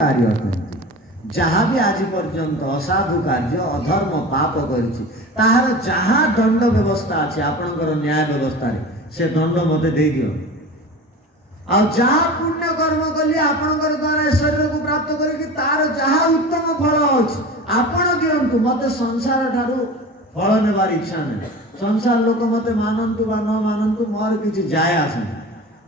कार्य करती जहाँ भी आज पर्यंत असाधु कार्य अधर्म पाप करिछि ताहार जहाँ दंड व्यवस्था अच्छे आपणकर न्याय व्यवस्था से दंड मते दे दियो आ जहाँ पुण्य कर्म कली आपणकर द्वारा शरीर को प्राप्त करिकि तार जहाँ उत्तम फल अछि आपण दियंतु मते संसार ठारू फल नेबार इच्छा नहीं संसार लोक मते मानंतु बा न मानंतु मोर किछि जाय आसे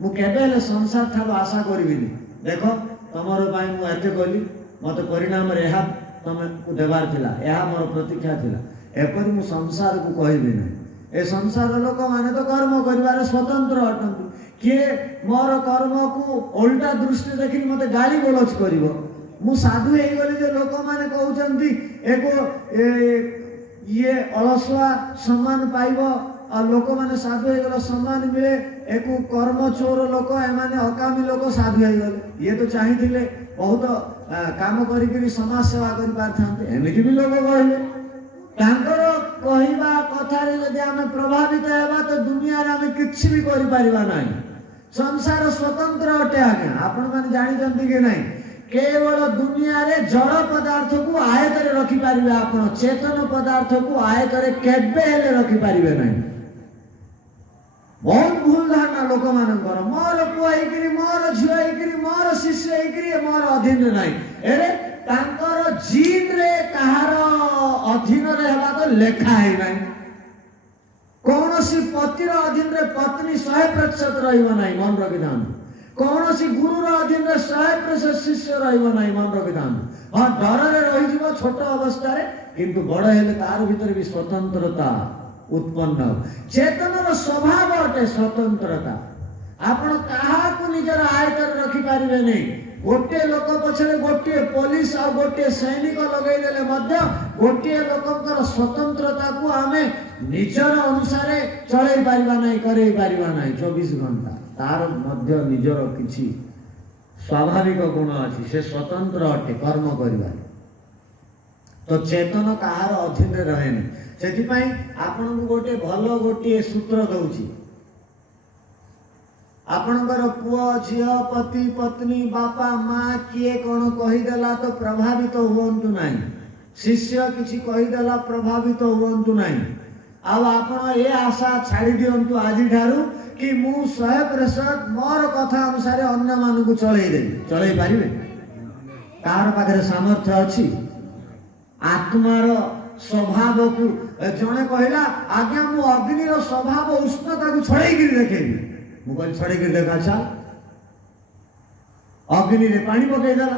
मु केबेले संसार ठारू आशा करिबिनी देखो तमर पाई मु एते कली मते परिणाम रे हा तमे को देबार थिला एहा मोर प्रतीक्षा थिला एपरि मु संसार को कहबी नहीं ए संसार लोक माने तो कर्म करिवार स्वतंत्र अटंतु के मोर कर्म को उल्टा दृष्टि देखि मते गाली गलौज करिवो मु साधु हे गली जे लोक माने कहउचंती एको ये अलसुआ सम्मान पाइबो आ लोक माने साधु हे गलो सम्मान मिले एको कर्म चोर लोक एमाने अकामी लोक साधु हे गले ये तो चाहिथिले बहुत काम करी समाज सेवा करि पारथांते एमिति भी लोक कहले तांकर कहिबा कथा रे यदि आमे प्रभावित हेबा तो दुनिया रे आमे किछि भी करि परिबा नाही संसार स्वतंत्र अटे आज्ञा आपण माने जानि जंती के नाही केवल दुनिया रे जड़ पदार्थ को आयत रे रखि परिबे आपण चेतन पदार्थ को आयत रे केबे हेले रखि परिबे नाही बहुत भूल धारणा लोक मानकर मोर पुआ हेकरी मोर झियो हेकरी मोर शिष्य हेकरी मोर अधीन नाही एरे तांकर जीन रे कहार अधीन रे हेबा तो लेखा है नाही कौनसी पतिर अधीन रे पत्नी 100% रहिबो नाही मन रखिदान कौनसी गुरु रो अधीन रे 100% शिष्य रहिबो नाही मन रखिदान हां डर रे रहि जीवो छोट अवस्था रे किंतु बड़ हेले तार भीतर भी स्वतंत्रता उत्पन्न चेतन स्वभाव अटे स्वतंत्रता आपण कहा को निजर आयतर रखि पारिबे नहीं गोटे लोक पछले गोटे पुलिस आ गोटे सैनिक लगै देले मध्य गोटे लोककर स्वतंत्रता को आमे निजर अनुसार चलै पारिबा नहीं करै पारिबा नहीं 24 घंटा तार मध्य निजर किछि स्वाभाविक गुण अछि से स्वतंत्र अटे कर्म करिबा तो चेतन कहार अधीन रहे नहीं सेति पई आपन को गोटे भलो गोटे सूत्र दउची आपनकर पुआ झिया पति पत्नी बापा माँ किए कौन कहीदेला तो प्रभावित हुअंतु नहीं शिष्य किछि कहीदेला प्रभावित हुअंतु नहीं अब आपण ए आशा छाड़ी दियंतु आजि ठारू कि मु 100% मोर कथा अनुसार अन्य मान को चलै देबी चलै पारिबे कार पाखरे सामर्थ्य अछि आत्मार स्वभाव को जने कहला आज्ञा मु अग्नि रो स्वभाव उष्णता को छड़ै गिर देखेबी मु कहल छड़ै गिर देखा अच्छा अग्नि रे पानी पकै देला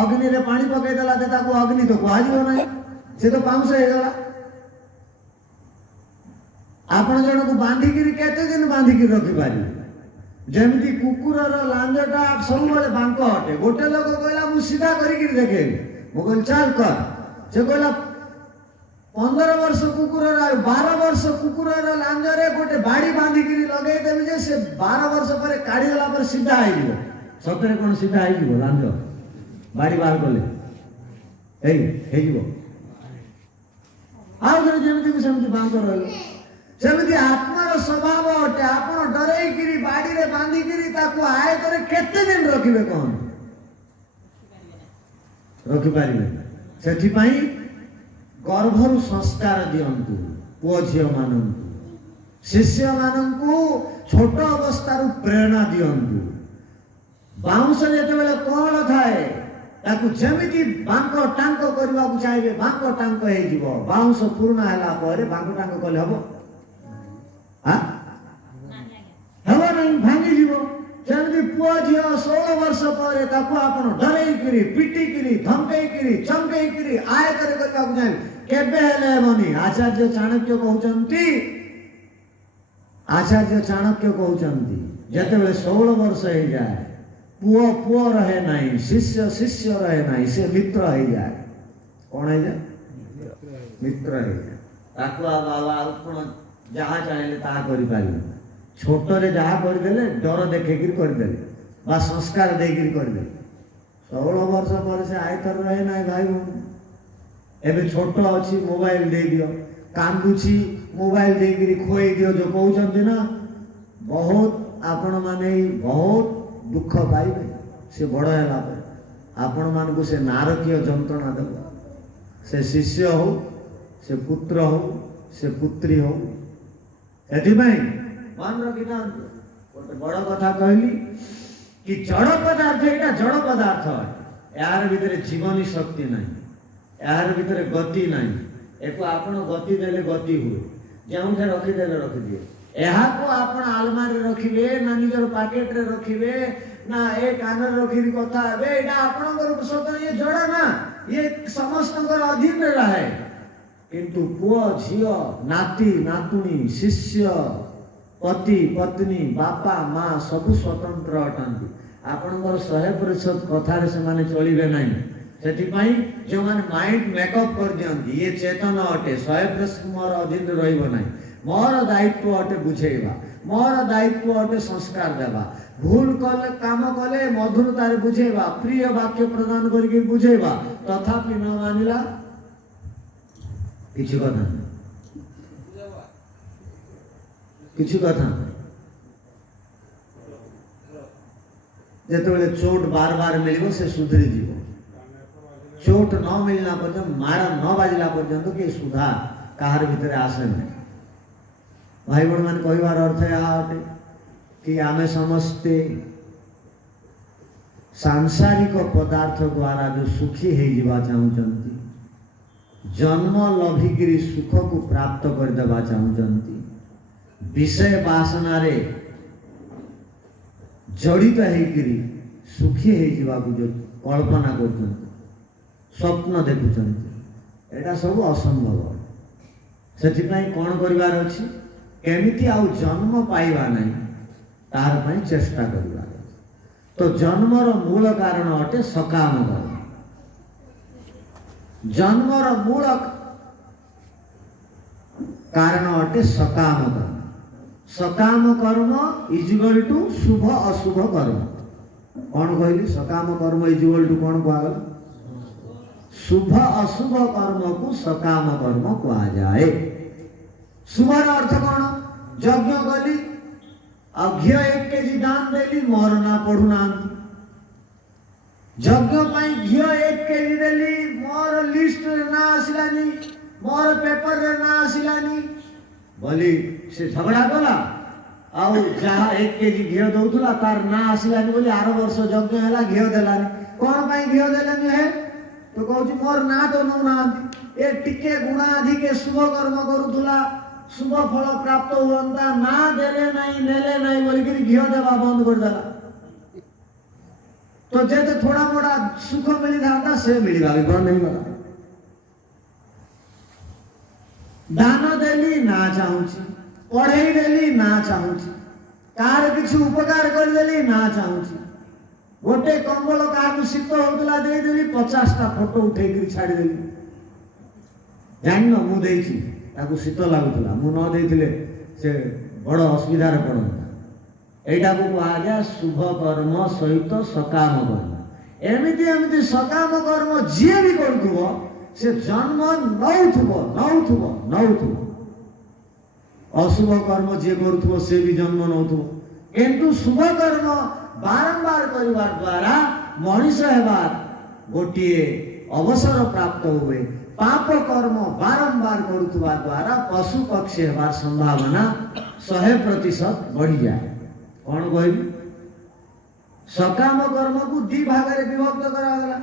अग्नि रे पानी पकै देला ते ताको अग्नि तो कुआ जीव नाही से तो पांस हे गला आपण जण को बांधी गिर केते दिन बांधी गिर रखि पारी जेमती कुकुर रो लांजटा सब बेले बांको हटे गोटे लोक कहला मु सीधा करी गिर देखेबी मु कहल चल कर से कहला 15 वर्ष कुकुर 12 वर्ष कुकुर लांजरे गोटे बाड़ी बांधी गिरी लगे देबी जे से 12 वर्ष पर काढ़ी देला पर सीधा आइ जीवो सतरे कोन सीधा आइ जीवो लांज बाड़ी बाहर गले हे जीवो आ जरे जेमति सेमति बांधो रहलो सेमति आत्मार स्वभाव अटे आपण डरै गिरी बाड़ी रे बांधी गिरी ताको आय करे केते दिन रखिबे कोन रखि पारिबे सेथि पई गर्भरु संस्कार दियंतु पुओ झियो मानंतु शिष्य मानंकु छोट अवस्थारु प्रेरणा दियंतु बाउंस जेते बेले कोहल थाए ताकु जेमिति बांको टांको करबा को चाहेबे बांको टांको हे जीवो बाउंस पूर्ण हला परे बांको टांको कले हबो हा हबो नहीं भांगी जीवो जेमिति पुओ झियो 16 वर्ष परे ताकु आपण डरै किरी पिटी किरी धमकै किरी चमकै किरी आय करे करबा को चाहे केबे हेले मनी आचार्य चाणक्य कहउचंती जते बेले 16 वर्ष हे जाए पुओ पुओ रहे नहीं शिष्य शिष्य रहे नहीं से मित्र हे जाए कोन हे जाए मित्र हे जाए ताकु बाबा आपण जहा चाहेले ता करि पारिबे छोट रे जहा कर देले डर देखे गिर कर देले बा संस्कार दे गिर कर देले 16 वर्ष पर से आयतर रहे नहीं भाई एबे छोट अछि मोबाइल दे दियो कांदुची मोबाइल दे गिरी खोई दियो जो कहउचंती ना बहुत आपण माने बहुत दुख पाइबे से बड़ हैला आपण मानकु से नारकीय जंत्रणा देव से शिष्य हो से पुत्र हो से पुत्री हो एथिपाई मन रखी था गोटे बड़ कथा कहली कि जड़ पदार्थ यहाँ जड़ पदार्थ यार भितर जीवनी शक्ति ना यार भितर गति ना एक आपण गति देले गति हुए जो रखीदे रखिदिए यहाँ को आपण आलमारी रखिए ना निजर पैकेट रे रखिए ना ए कान रखी कथा आपणकर स्वतः ये जड़ ना ये समस्त अधीन रहे किंतु पुओ झीओ नाती नातुणी शिष्य पति पत्नी बापा माँ सब स्वतंत्र अटंती आपणकर 100% कथार से चलिए ना से जो मैंने माइंड मेकअप कर दियंती ये चेतन अटे 100% मोर अधीन रही मोर दायित्व अटे बुझेवा मोर दायित्व अटे संस्कार देवा भूल कले काम कले मधुरतार बुझेवा प्रिय वाक्य प्रदान करके बुझेवा तथापि न मानिला किसी कथा किसी कथा जेते चोट बार बार मिल से सुधरी जीव चोट न मिलना पर्यंत माड़ न बाजिला पर्यंत कि सुधार कहार भितर आसे नहीं भाई बड़ मान कहबार अर्थ यह अटे कि आमे समस्ते सांसारिक पदार्थ द्वारा जो सुखी हो चाहूँगी जन्म लभिकी सुख को प्राप्त करदेवा चाहूँगी विषय वासना रे जड़ित होकर सुखी हो जो कल्पना कर स्वप्न देखुं एटा सब असंभव से कौन कर केमिति आउ जन्म पाइबा नहीं तार पई चेष्टा करबा तो जन्मर मूल कारण अटे सकाम कर्म जन्मर मूल कारण अटे सकाम कर्म इजिकल टू शुभ अशुभ कर्म कौन कहली सकाम कर्म इजिकल टू कौन कहला शुभ अशुभ कर्म को सकाम कर्म कहा जाए शुभर अर्थ कौन यज्ञ कली घी 1 केजी दान देली मोर ना पढ़ू ना यज्ञ घी 1 केजी देली मोर लिस्ट ना आसलानी मोर पेपर रे ना आसलानी बोली से झगड़ा कला आउ जहाँ 1 केजी घी दौला तार ना आसलानी बोली आर वर्ष यज्ञ है घी देलानी कौन पाई घी देलानी है तो कहूँ मोर ना तो नौ ना ए टिके गुणा अधिके शुभ कर्म करूला शुभ फल प्राप्त हुआ ना देले नहीं नेले नहीं बोलिक घी देवा बंद कर देला तो जेते थोड़ा मोड़ा सुख मिली था से मिलवा भी बंद नहीं गला दान देली ना चाहूची पढ़ई देली ना चाहूची कार किसी उपकार कर देली ना चाहूची गोटे कंबल क्या शीत होता देदेली 50टा फोटो उठे छाड़देली जान मुझे शीत लगुला मु न से बड़ असुविधार पड़ता यहाँ को कह शुभ कर्म सहित सकाम कर्म एमती एमती सकाम कर्म जी भी करूँ से जन्म नौ अशुभ कर्म जी करूँ से भी जन्म नौ किंतु शुभ कर्म बारंबार करिवार द्वारा मनीष हेबार गोटे अवसर प्राप्त हुए पाप कर्म बारंबार करुवा द्वारा पशु पक्षी हेबार संभावना 100% बढ़ी जाए कौन कह सकाम कर्म को 2 भाग में विभक्त करागला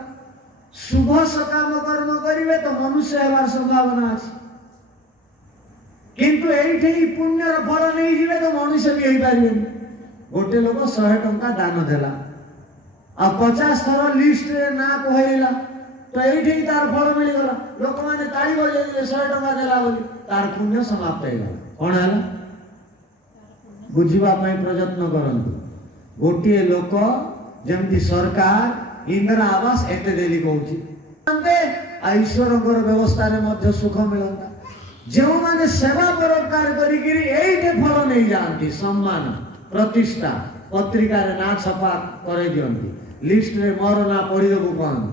शुभ सकाम कर्म करेंगे तो मनुष्य हेबार संभावना अच्छी किंतु ये पुण्यर फल नहीं जीवे तो मनुष्य भी हो पारे गोटे लोक 100 टंका दान देला आ 50 थर लिस्ट रे ना कहला तो ये तार फल मिलगला लोक मैंने ताली बजे 100 टंका देला बोली तार पुण्य समाप्त हो गला कौन है बुझा प्रयत्न करंतु गोटे लोक जमती सरकार इंदिरा आवास एते देली कहूँ ईश्वर व्यवस्था रे सुख मिलता जो मैंने सेवा परोपकार करी फल नहीं जाती सम्मान प्रतिष्ठा पत्रिका रे ना छपा करे दियंती लिस्ट रे मोर ना पढ़ीदेबू कहती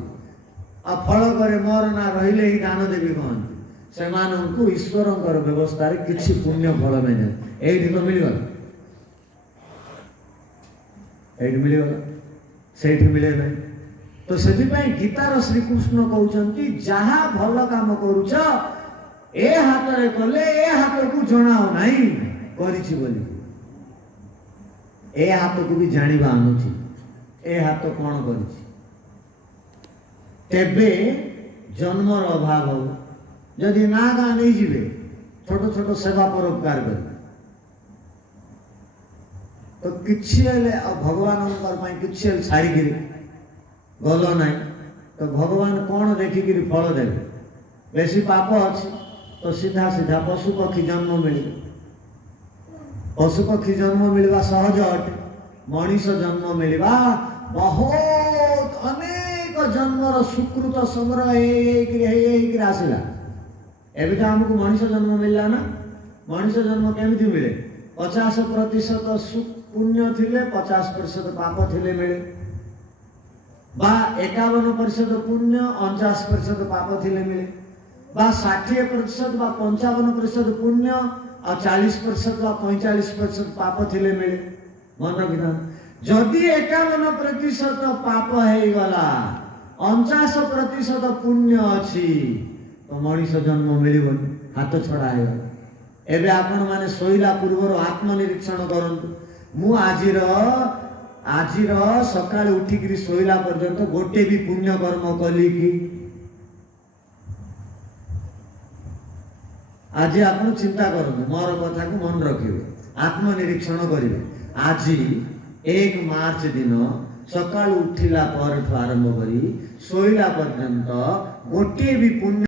आ फल करे मोर ना रहिले ही दान देवी कहती से मानू ईश्वर व्यवस्था रे किछि पुण्य फल मिले ये तो मिलगला ये मिलगला से मिले नहीं तो से गीतार श्रीकृष्ण कहते जहा भल काम करुच ए हाथ रे कले ए हाथ को जनाओ नहीं करिछि बोली ए हाथ को भी जानिबा अनुचित ए हाथ कौन करिछि तेबे जन्मर अभाव हो जदि ना गाँ नहीं जीवे छोट छोट सेवा परोपकार कर तो किछि भगवान किछि छाड़ी गल ना तो भगवान कौन देखिक फल देवे बेसी पाप अच्छी तो सीधा सीधा पशु पक्षी जन्म मिल पशु पक्षी जन्म मिलवा सहज अटे मनीष जन्म मिलवा बहुत अनेक जन्मर सुकृत संग्रह आसला एवं तो आमको मनीष जन्म मिलला ना मनीष जन्म केमिति मिले 50% पुण्य थिले 50% पाप थिले मिले बा 51% पुण्य 49% पाप थिले मिले बा 60% बा 55% पुण्य और 40% बा 45% पाप थिले मिले मन रखिथा जदि 51% पाप है गला 49% पुण्य अच्छी तो मनीष जन्म मिलबनी हाथ छड़ा है एबे आपण माने सोइला पूर्वर आत्मनिरीक्षण करंतु मु आजिर सकाळ उठिकरी सोइला पर्यंत गोटे भी पुण्य कर्म कली कि आज आपण चिंता करंतु मोर कथा को मन रखिबे आत्मनिरीक्षण करिवे आज 1 मार्च दिन सकाळ उठिला पर आरंभ करी सोइला पर्यंत गोटे भी पुण्य